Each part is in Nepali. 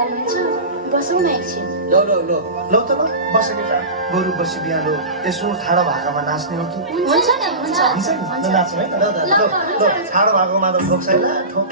बसौँ न एकछिन। ल त ल बसेको त बरु बसी बिहालो यसो ठाडो भाकामा नाच्ने हो कि हुन्छ नि हुन्छ हुन्छ नि ल नाच्छौँ है त ल ठाडो भाकामा त ठोक्छ है ल ठोक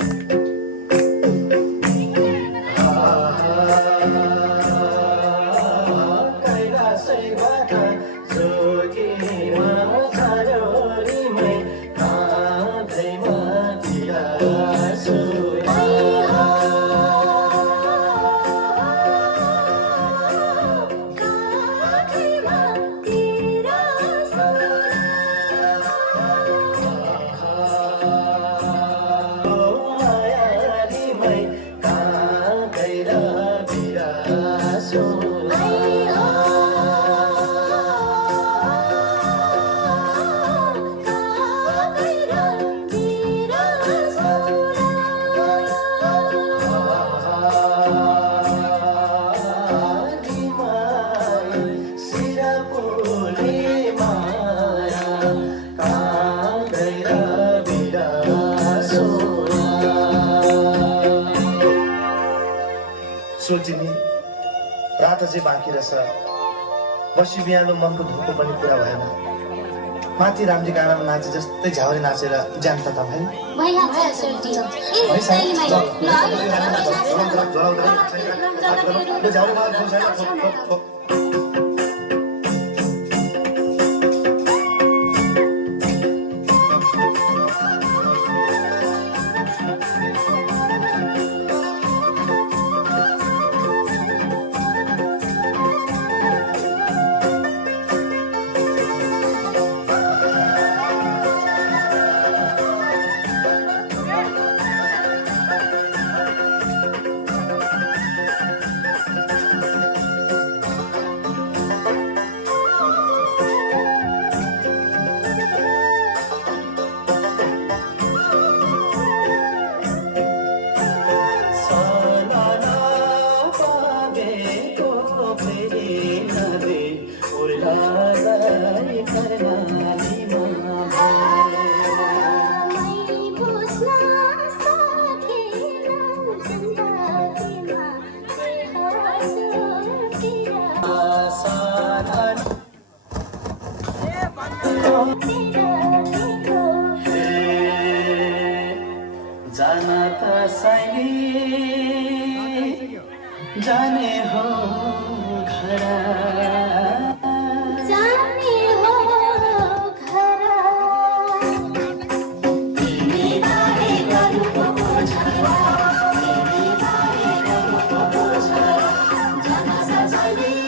सोचिनी रात चाहिँ बाँकी रहेछ बसी बिहान मनको धोको पनि पुरा भएन माथि रामजी गानामा नाचे जस्तै झ्याउरे नाचेर जान त भएन जाना त सैली जाने हो घर जाना त सैली